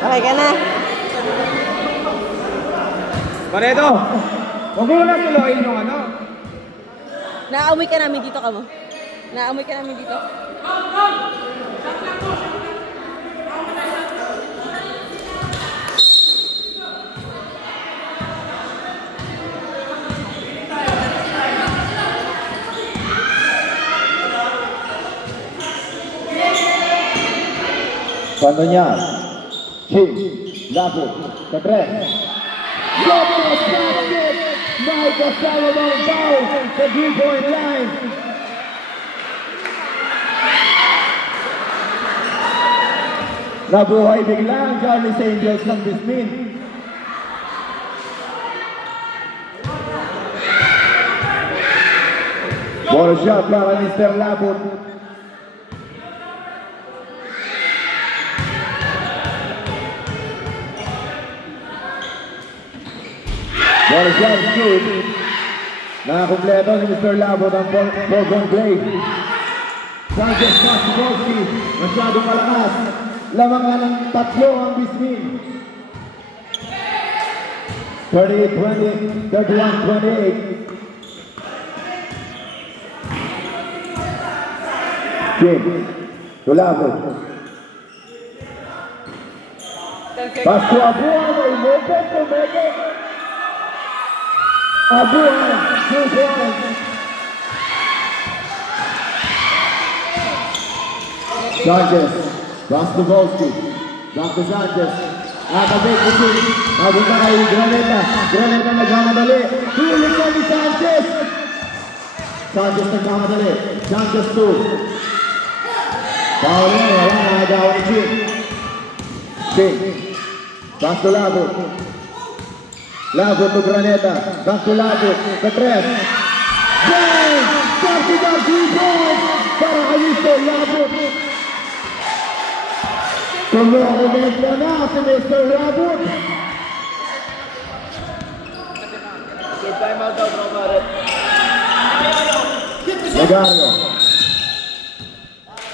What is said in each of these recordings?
Okay ka na. Pareto, huwag mo na tuloyin yung ano. Naamoy ka namin dito ka mo. Naamoy ka namin dito. Pantanyan, Ching, Lapot, Katres. Lapot, basket! May kasama ng foul sa 3-point line. Nabuhay biglang Charlie's Angels ng Bismin. Ball shot para Mr. Lapot. Ball shot shoot. Nakakumpleto si Mr. Labot ang foreground play. Sanchez Kasibolski, masyadong malakas. Lamang nga ng tatlo ang Bismin. 38-20, 31-28. Jim, to Labot. Pass to Abuan, Umeke, Umeke. Abuan, 2 points. Sanchez, pass to Volsky. Back to Sanchez. Nakabit ko si Papunta kay Graneta. Graneta nagmamadali. Tulik na ni Sanchez. Sanchez nagmamadali. Sanchez 2. Paul na, wala na nagawa ni Jim. Jim. Back to Labot. Labot to Graneta. Back to Labot. Katres. Jim! Partigal 3 points para kay Mr. Labot. Kumukomento na si Mr. Labot. Time out daw, bro, Maret. Legario.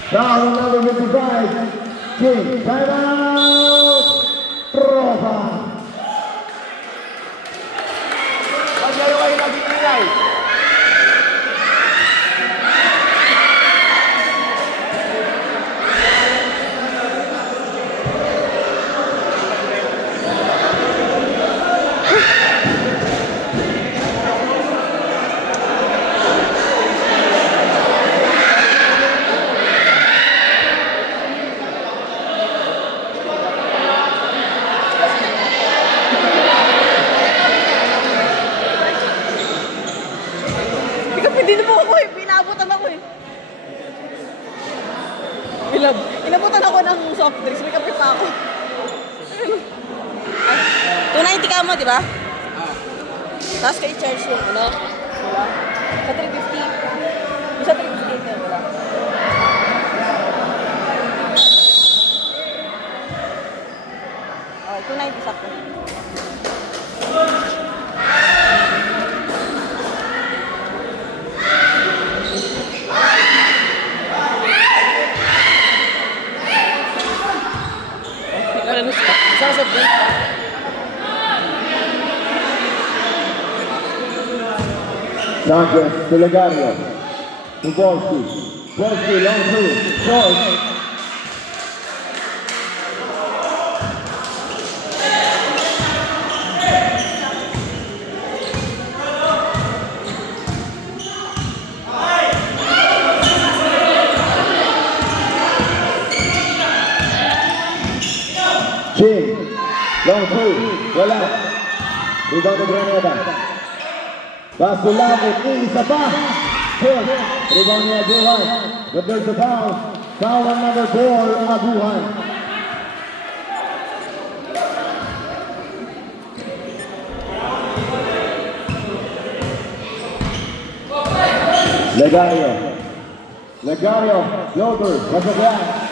Foul number 55. King. Time out. Tropa. Maglaro kayo nag-iingay. Hindi na po ako eh. Pinaabutan ako eh. Inabutan ako ng soft drinks. May kape pa ako. 290 ka mo, di ba? Tapos kayo charge yung ano? Wala. Sa 350. Yung sa 350 na wala. Okay, 290 sakto. Sanchez to Legario. To Volsky. Volsky long through. Short. Jim. Long through. Wala. Rebound to Graneta. Pass to Labot, isa pa. Good. Rebound ni Abuhan. But there's a foul. Foul on number 4, Abuhan. Legario. Legario, floater, Casablanca.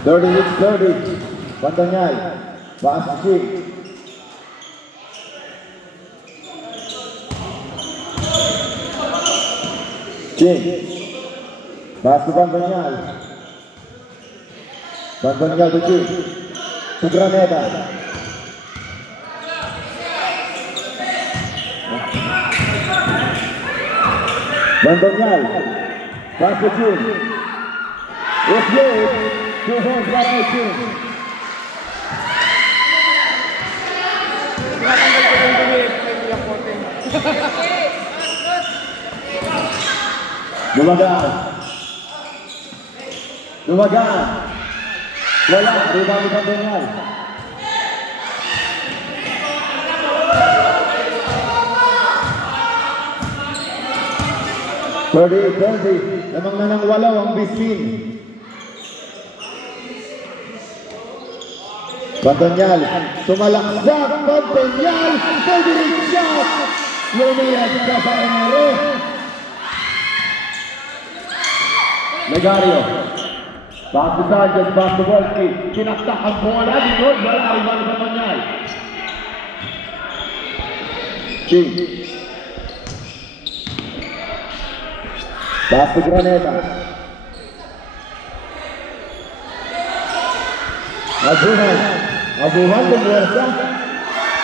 36-30. Pantangal. Pass to Ching. Ching. Pass to Pantangal. Bantonyal to Ching. To Graneta. Bantonyal. Pass to Ching. It's good. 2 points back to Ching. Lumagaan. Lumagaan. Wala. Rebound ni Bantonyal. Thirty. Namang nanang walaw ang Bismin. Bantonyal. Tumalaksak. Bantonyal. Favorite shot. Lumiyad ka sa Enero. Legario. Back to Sanchez. Back to Volsky. Kinaktak ang bola. Dinod. Wala. Rebound ni Bantonyal. Ching. Pass to Graneta. Abuhan pumwersa.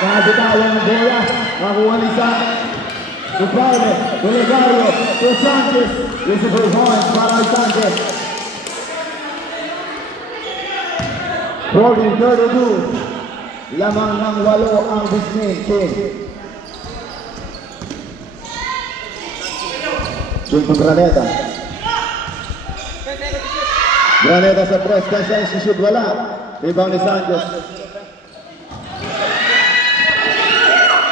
Nakabitawan ng bola. Nakuha ni to Paulo, to Legario, to Sanchez. Usable points para Sanchez. 40-32. Lamang ng 8 ang Bismin. Ching to Graneta. Graneta sa press, kasi shoot wala. Rebound ni Sanchez.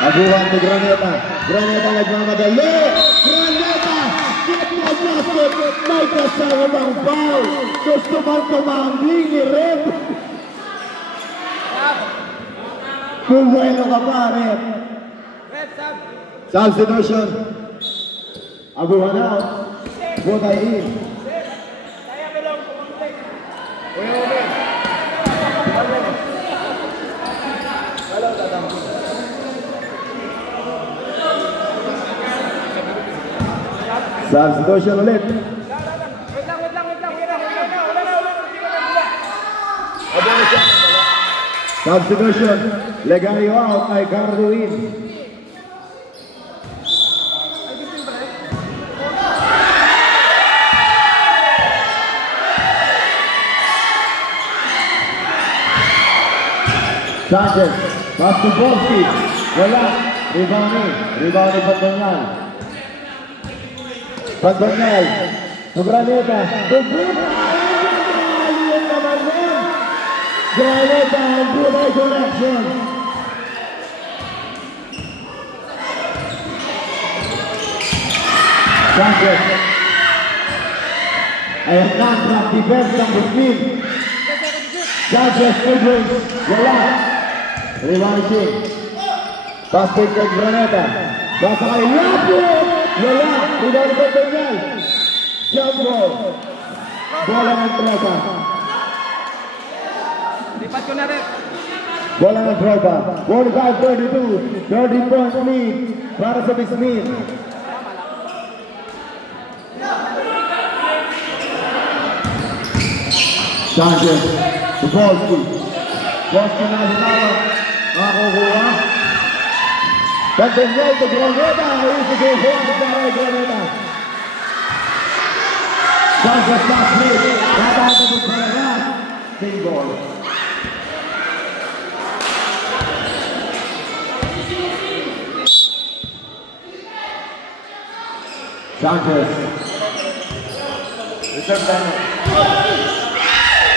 Abuhan to Graneta. Graneta nagmamadali. Graneta! Get my basket! May kasama ng foul. Gusto bang tumambling ni Red? Kung bueno ka pa, Red. Substitution. Abuhan out. Botay in. Substitution ulit. Substitution. Legario out ay Cardo in. Sanchez, pass to Volsky. Wala. Rebound ni Bantonyal. Bantonyal. To Graneta. To Graneta and Brunei connection. Sanchez. Ayan na, trap defense ng Bismin. Sanchez, Edwards. Wala. Rebound Ching. Pass to Graneta. Basa kay Lapid. Wala. Rebound ni Bantonyal. Jump ball. Bola ng tropa. Lipat ko na rin. Bola ng tropa. 45-32. 30 points lead para sa Bismin. Sanchez. To Volsky. Volsky na sinawag. Makakukuha. Bantonyal to Graneta. Easy go forward para Graneta. Sanchez pass lead. Natatapos para Ras. Sing ball. Sanchez. Reserve time.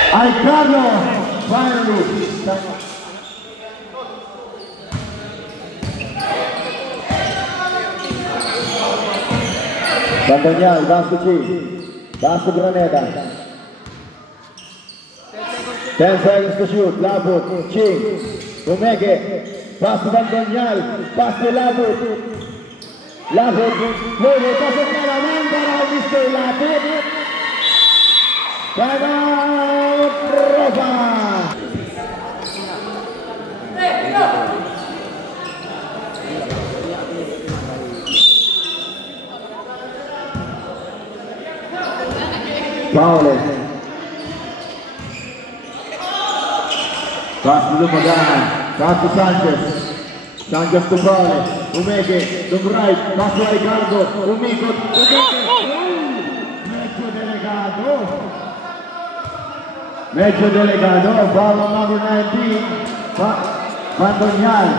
Alcano. Finally. Bantonyal, pass to Ching. Pass to Graneta. 10 seconds to shoot. Labut, Ching. Umege. Pass to Bantonyal. Pass to Labut. Labut. Luego, pasok na naman para Mr. Labut. Timeout, Rosa. Paulo. Pass to Lumagan. Pass to Sanchez. Sanchez to Paule. Umeke. To right. Pass to Ricardo. Umikot. Medyo delegado. Medyo delegado. Foul on number 19. Bandonyal.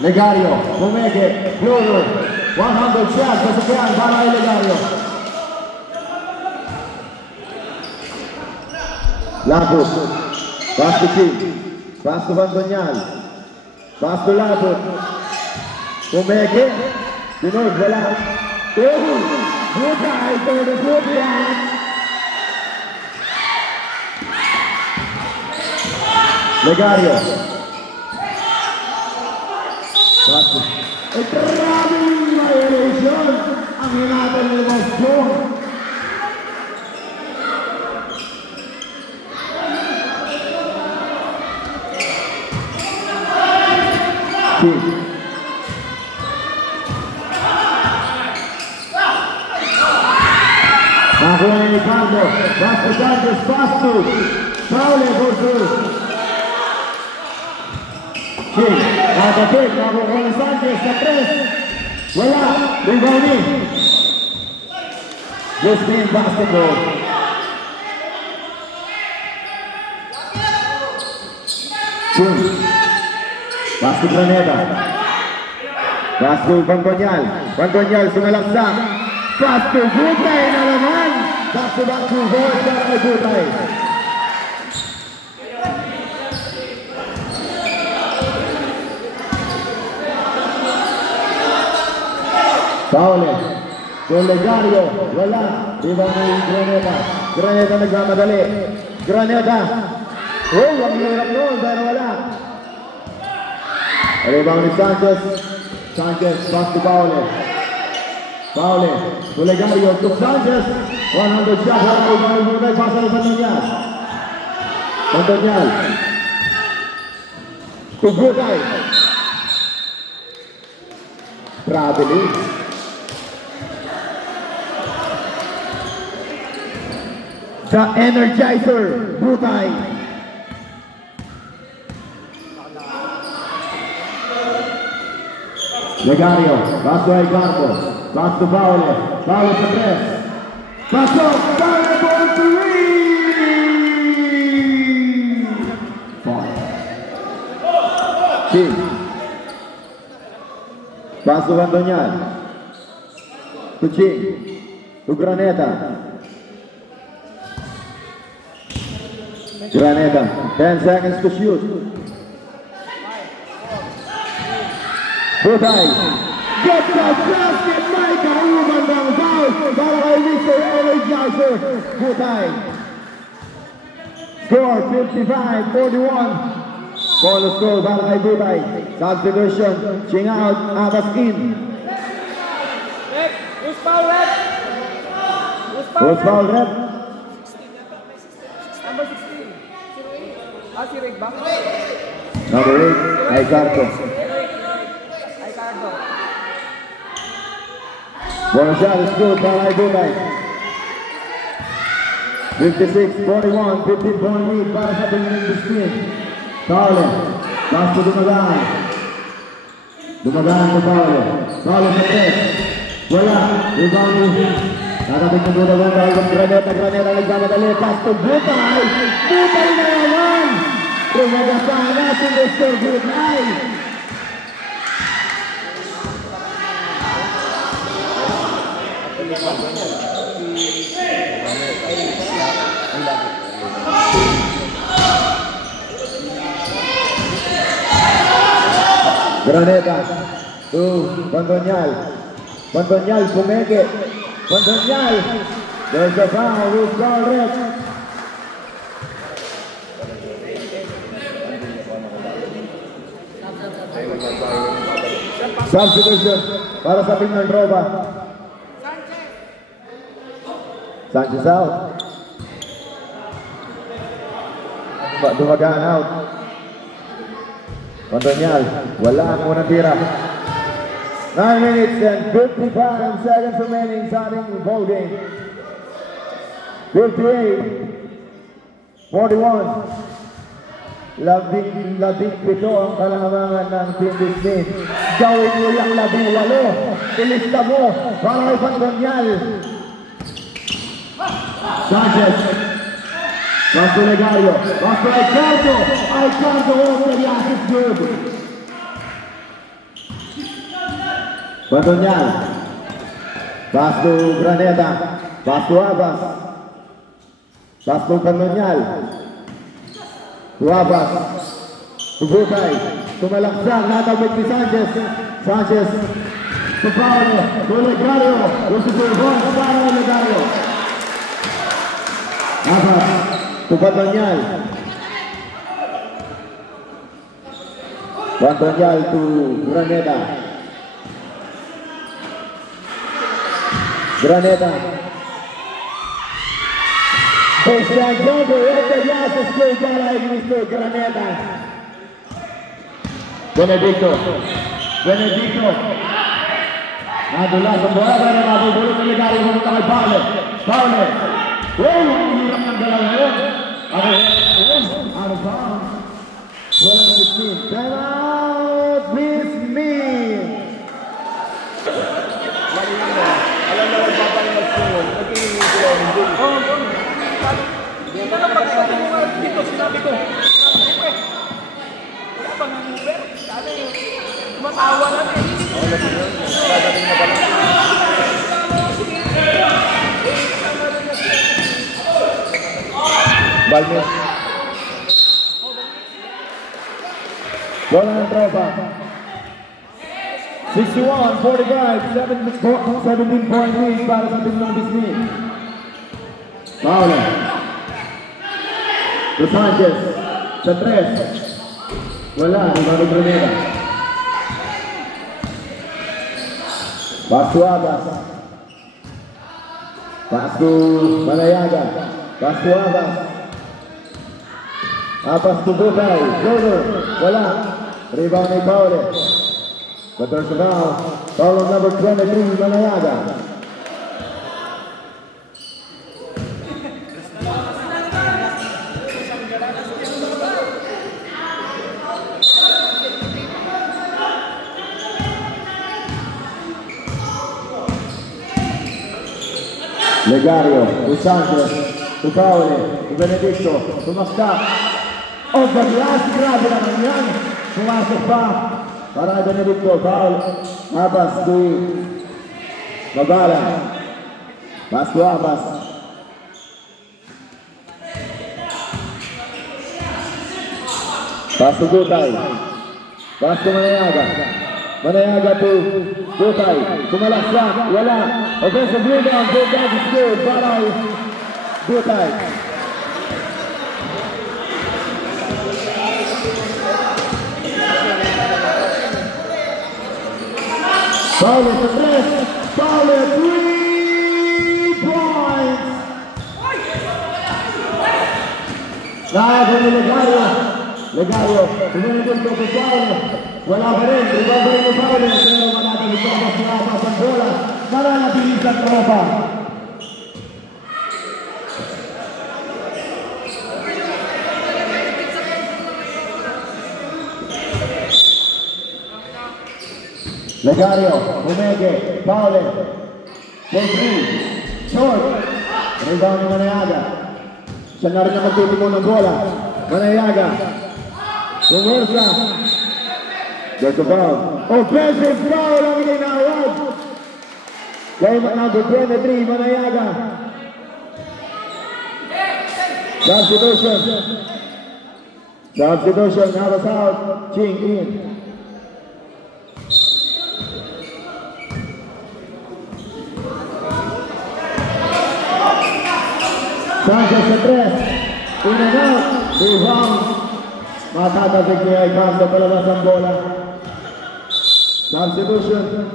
Legario, Umeke, Flower, 100 shots, kesekian para Legario. Labut, pass to Kim, pass to Bandonyal, pass to Labut, Umeke, Pinod, wala. Bukay, to the good yan. Legario. Ay, maraming violation ang hinatan ng Boston. Nakuha ni Ricardo. Basta Sanchez, Pasto. Paule, Borsu. King, nakapapit, nakuha ni Sanchez sa press. Wala, rebound ni. Just in basketball. King, pass to Graneta. Pass to Bandonyal. Bandonyal sumalaksak. Pass to Butay na naman. Back to goal para kay Butay. Paule, con Legario, wala, rebound ni Graneta. Graneta nagmamadali. Graneta. Oh, ang hirap noon, pero wala. Rebound ni Sanchez. Sanchez, pass to Paule. Paule, to Legario, to Sanchez. 100 shot, wala, pasa ni Bandonyal. Bandonyal. To Butay. Traveling. The Energizer, Butay. Legario, pass to Ricardo, pass to Paule, Paule sa press. Pasok, Paule for three! King. Pass to Bandonyal. To King. To Graneta. Graneta, 10 seconds to shoot. Butay. Get the basket, Micah Umandang foul para kay Mr. Energizer. Butay. Score 55-41. Bonus score para kay Butay. Substitution, ching out, Abbas in. Who's foul red? Who's foul red? Number 16. Si Rick ba? Number 8, Ricardo. Bonus shot is good para kay Butay. 56-41, 15-point lead para sa Pilipinas Biskin. Paule, pass to Dumagan. Dumagan to Paule. Paule sa press. Wala, rebound ni. Nakapit na Dumagan dahil ng Graneta. Graneta nagmamadali. Pass to Butay. Butay na naman. Rumagasahan natin Mr. Butay. Graneta to Bandonyal. Bandonyal, Pumeke. Bandonyal. There's a foul with goal red. Substitution para sa Pinan Roba. Sanchez out. dumagaan out. Pantonyal, wala ang unang tira. 9 minutes and 55 seconds remaining sa ating ball game. 58, 41. Labing pito ang kalamangan ng Team Disney. Gawin mo yung 18. Ilista mo para kay Pantonyal. Sanchez. Basto Legario. Basto Alcardo. Alcardo over the assist good. Pantonyal. Basto Graneta. Basto Abbas. Basto Pantonyal. Tuabas. Tubukay. Tumalaksak. Natabit ni Sanchez. Sanchez. Tupao. Legario. Gusto ko yung para Legario. Abbas. Pantonyal. Pantonyal to Graneta. Graneta. Baseline jumper. Este ya se escucha la Iglesia Graneta. Benedicto. Benedicto. Nadulas ang bola na mabubulot ng Legario pumunta kay Paule. Paule. Wow! Ang hirap ng dalawa yun. Out of bounds. Wala na Disney. Time out! Disney! Alam na magpapalinag ko. Nagkinig ko lang hindi. Hindi na lang pagkakata mo nga dito. Sinabi ko. Wala pang ang Uber. Sana yung matawa lang eh. Wala pa yun. Dadating na pala. Balmes. Bola ng tropa. 61-45, 17-point lead para sa team ng Disney. Paula. To Sanchez. Sa 3. Wala, ni Manu Graneta. Basto Abbas. Basto Manayaga. Basto Abbas. Abbas Tubukay. Jodo. Wala. Rebound ni Paule. Betul sekali. Foul number 23 Manayaga. Legario, to Sanchez, to Paule, to Benedicto, to Mastak. Over last, grabe naman yan. Pumasok pa. Para Benedicto, foul. Abbas to Mabala. Pass to Abbas. Pass to Gutay. Pass to Manayaga. Manayaga to Gutay. Tumalaksak. Wala. Offensive rebound. Gutay is good. Para Gutay. Paule sa 3. Paule 3 points. Nakago ni Legario. Legario. Tumunod ko sa Paule. Wala pa rin. Recovery ni Paule. Pero manatalik ko mas nakapasang ang bola. Mananatili sa tropa. Legario, Umege, Paule, for 3, short, rebound ni Manayaga. Siya na rin na magtutimo ng bola. Manayaga, Umursa, there's a foul. Offensive foul ang inawag. Kaya number 23, Manayaga. Substitution. Substitution, Navas out, Ching in. Sanchez sa 3. In and out. Rebound. Matatasig niya ay Carlo palabas ang bola. Substitution.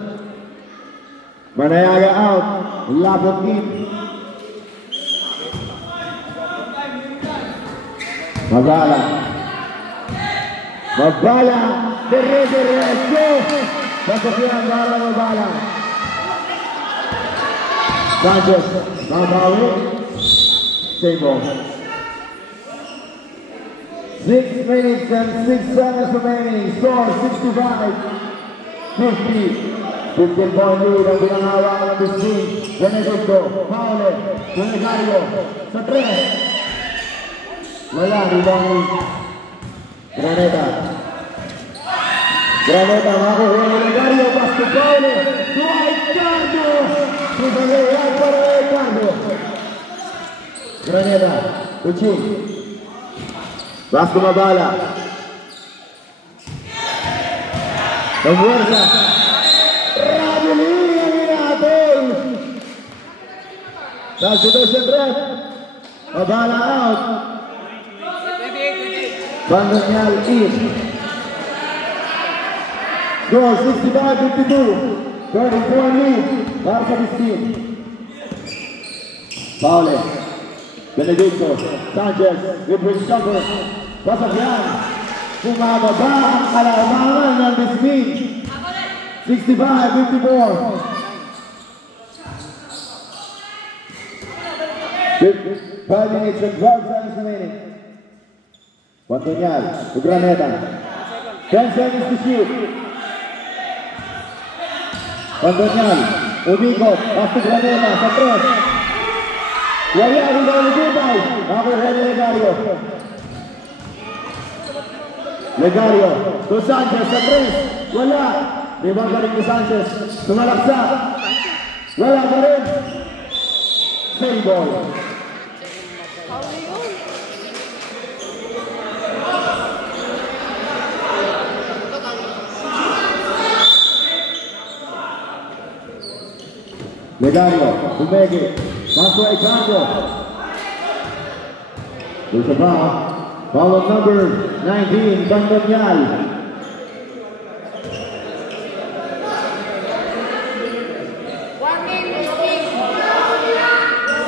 Manayaga out. Labot in. Mabala. Mabala. Diretso. Pagkakilang bala Mabala. Sanchez. Mabawi. Same ball. 6 minutes and 6 seconds remaining. Score 65-50. 15-point lead ang pinangawakan ng Bisbee. Benedicto, Paule, Benegario, sa 3. Wala, rebound. Graneta. Graneta, makuha ng Benegario, pass to Paule. Dwight Cardo. Susunod para Cardo. Graneta, Uching. Pass to Mabala. Pagwersa. Substitution break. Mabala out. Bandanyal in. Score 65-52. 30-point lead. Para sa Bisbee. Paule. Benedicto. Sanchez. With wrist cover. Pasagyan. Bumababa ang kalamangan ng Bisbee. 65-54. 5 minutes and 12 seconds remaining. Pantonyal, Graneta. 10 seconds to shoot. Pantonyal, umikot, pass to Graneta, sa 3. Wala, rebound ni Dubay. Nakuha ni Legario. Legario, to Sanchez sa 3. Wala. Rebound ka rin ni Sanchez. Tumalaksa. Wala ka rin. Same ball. Legario, Bumegi, pass to Cardo. There's a foul. Foul of number 19, Bandanyal.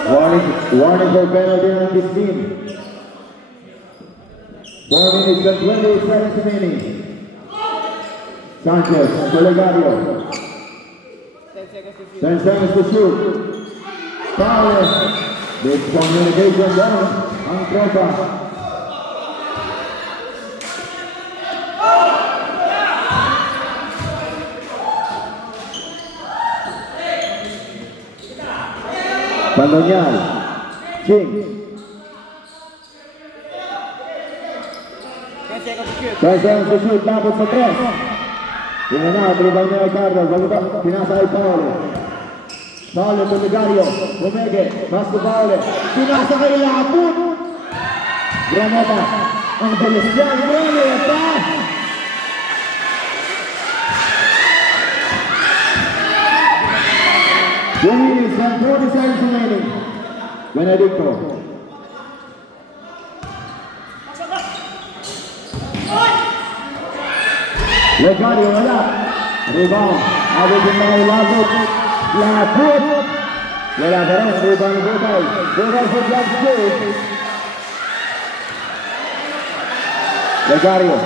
Warning for penalty on this team. 4 minutes and 28 seconds remaining. Sanchez to Legario. 10 seconds to shoot. Foul. Big communication down. Ang tropa. Bandanyal. Ching. 10 seconds to shoot. Dapat sa 3. Yun na, rebound ni Ricardo. Pinasa ay Paule. Paule to Legario. Bumege. Pass to Paule. Pinasa kay Laput. Graneta. Ang bilis niya. Graneta. Luis and 40 seconds remaining. Benedicto. Legario wala. Rebound. Abot din na Laput. Laput. Wala ka rin. Rebound Butay. Butay for jump shoot. Legario.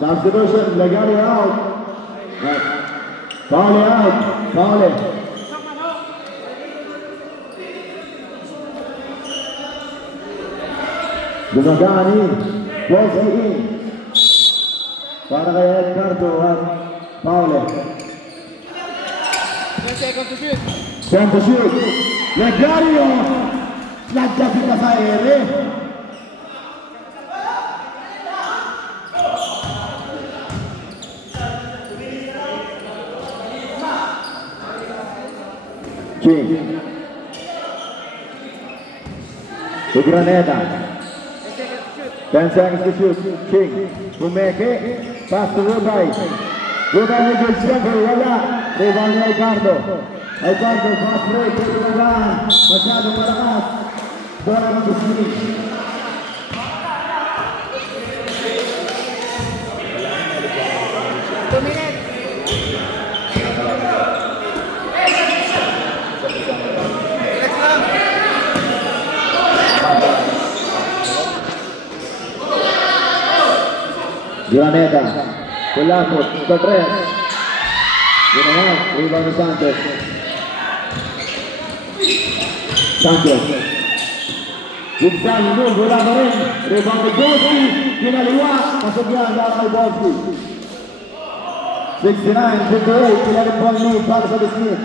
Substitution. Legario out. Paule out. Paule. Gumagaan in. Wolski in. Para kay Edgardo at Paule. 10 seconds to shoot. 10 to shoot. Legario. Nagdap kita sa ere. Ching. To Graneta. 10 seconds to shoot. Ching. Bumeke. Pass to Rubay. Rubay with good jumper. Wala. Rebound ni Ricardo. Ricardo. Fast break. Masyadong malakas. Bola ng Bisbee. Graneta. Kulapot. Cotres. Yun naman. Rebound ni Sanchez. Sanchez. Gibson move. Wala pa rin. Rebound ni Bosky. Kinaliwa. Pasok yan. Dahil kay Bosky. 69-58. 11-point lead para sa Biscuit.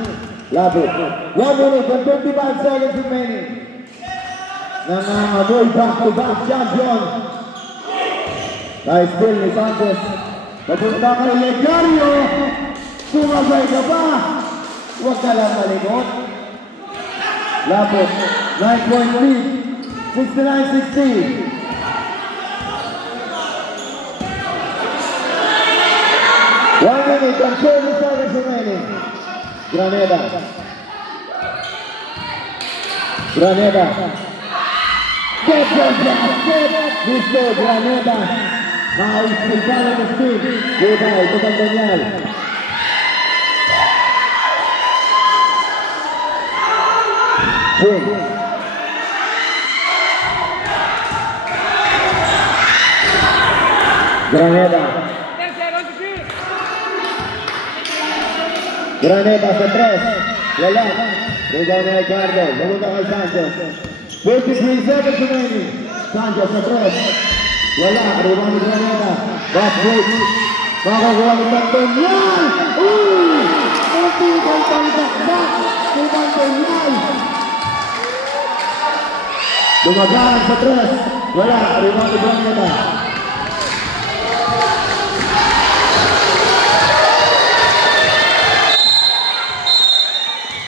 Labot. 1 minute and 55 seconds remaining. Nangangamoy back-to-back champion. Kaya still ni Sanchez. Papunta kay Legario. Sumabay ka pa. Huwag ka lang malikot. Labot. 9-point lead. 69-60. One minute and 30 seconds remaining. Graneta. Graneta. Get your basket. Gusto Graneta. Makaisipal ang speed. Goodbye. Ito ang Daniel. Swing. Graneta. Graneta sa 3. Wala. Rebound ni Ricardo. Pumunta kay Sanchez. 53 seconds remaining. Sanchez sa 3. Wala. Rebound ni Graneta. Back break. Makakuha ni Bantonyal. Uy! Matigal pang bakbak ni Bantonyal. Dumagaan sa 3. Wala. Rebound ni Graneta.